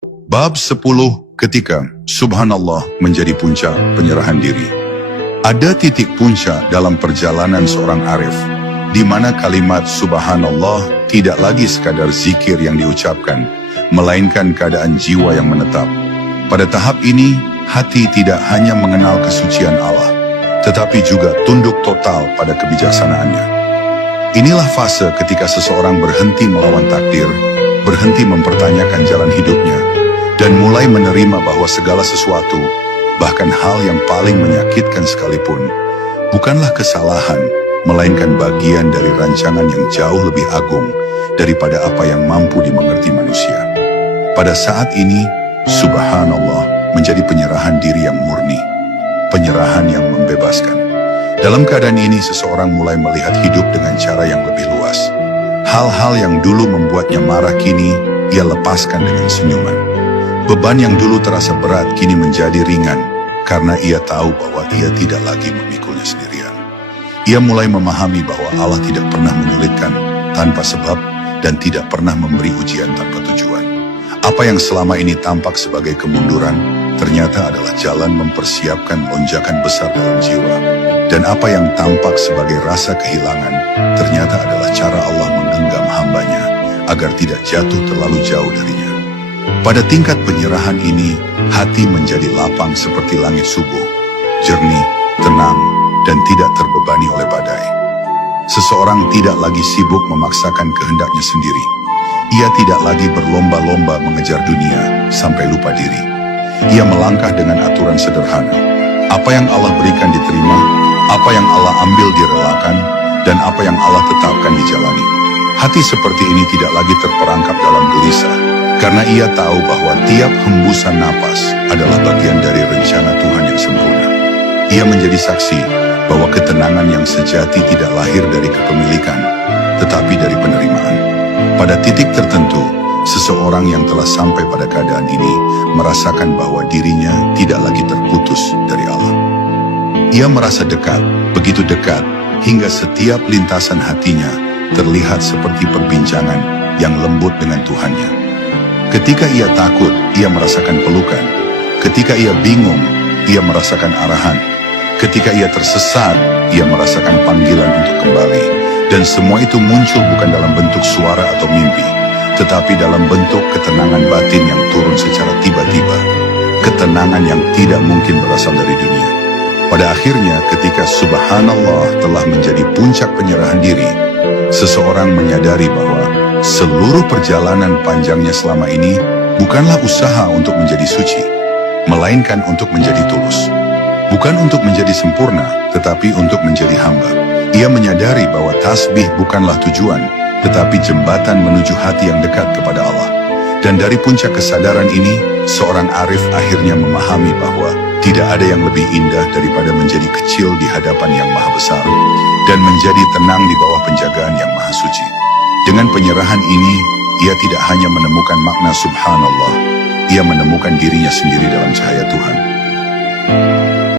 Bab 10, ketika subhanallah menjadi puncak penyerahan diri. Ada titik puncak dalam perjalanan seorang arif, di mana kalimat subhanallah tidak lagi sekadar zikir yang diucapkan, melainkan keadaan jiwa yang menetap. Pada tahap ini, hati tidak hanya mengenal kesucian Allah, tetapi juga tunduk total pada kebijaksanaannya. Inilah fase ketika seseorang berhenti melawan takdir, berhenti mempertanyakan jalan hidupnya, dan mulai menerima bahwa segala sesuatu, bahkan hal yang paling menyakitkan sekalipun, bukanlah kesalahan, melainkan bagian dari rancangan yang jauh lebih agung daripada apa yang mampu dimengerti manusia. Pada saat ini, subhanallah menjadi penyerahan diri yang murni, penyerahan yang membebaskan. Dalam keadaan ini, seseorang mulai melihat hidup dengan cara yang lebih luas. Hal-hal yang dulu membuatnya marah kini, ia lepaskan dengan senyuman. Beban yang dulu terasa berat kini menjadi ringan, karena ia tahu bahwa ia tidak lagi memikulnya sendirian. Ia mulai memahami bahwa Allah tidak pernah menyulitkan tanpa sebab dan tidak pernah memberi ujian tanpa tujuan. Apa yang selama ini tampak sebagai kemunduran, ternyata adalah jalan mempersiapkan lonjakan besar dalam jiwa. Dan apa yang tampak sebagai rasa kehilangan, ternyata adalah cara Allah menggenggam hambanya, agar tidak jatuh terlalu jauh darinya. Pada tingkat penyerahan ini, hati menjadi lapang seperti langit subuh, jernih, tenang, dan tidak terbebani oleh badai. Seseorang tidak lagi sibuk memaksakan kehendaknya sendiri. Ia tidak lagi berlomba-lomba mengejar dunia sampai lupa diri. Ia melangkah dengan aturan sederhana. Apa yang Allah berikan diterima, apa yang Allah ambil direlakan, dan apa yang Allah tetapkan dijalani. Hati seperti ini tidak lagi terperangkap dalam gelisah, karena ia tahu bahwa tiap hembusan napas adalah bagian dari rencana Tuhan yang sempurna. Ia menjadi saksi bahwa ketenangan yang sejati tidak lahir dari kepemilikan, tetapi dari penerimaan. Pada titik tertentu, seseorang yang telah sampai pada keadaan ini merasakan bahwa dirinya tidak lagi terputus dari Allah. Ia merasa dekat, begitu dekat, hingga setiap lintasan hatinya terlihat seperti perbincangan yang lembut dengan Tuhannya. Ketika ia takut, ia merasakan pelukan. Ketika ia bingung, ia merasakan arahan. Ketika ia tersesat, ia merasakan panggilan untuk kembali. Dan semua itu muncul bukan dalam bentuk suara atau mimpi, tetapi dalam bentuk ketenangan batin yang turun secara tiba-tiba. Ketenangan yang tidak mungkin berasal dari dunia. Pada akhirnya, ketika subhanallah telah menjadi puncak penyerahan diri, seseorang menyadari bahwa seluruh perjalanan panjangnya selama ini bukanlah usaha untuk menjadi suci, melainkan untuk menjadi tulus. Bukan untuk menjadi sempurna, tetapi untuk menjadi hamba. Ia menyadari bahwa tasbih bukanlah tujuan, tetapi jembatan menuju hati yang dekat kepada Allah. Dan dari puncak kesadaran ini, seorang arif akhirnya memahami bahwa tidak ada yang lebih indah daripada menjadi kecil di hadapan yang maha besar, dan menjadi tenang di bawah penjagaan yang maha suci. Dengan penyerahan ini, ia tidak hanya menemukan makna subhanallah, ia menemukan dirinya sendiri dalam cahaya Tuhan.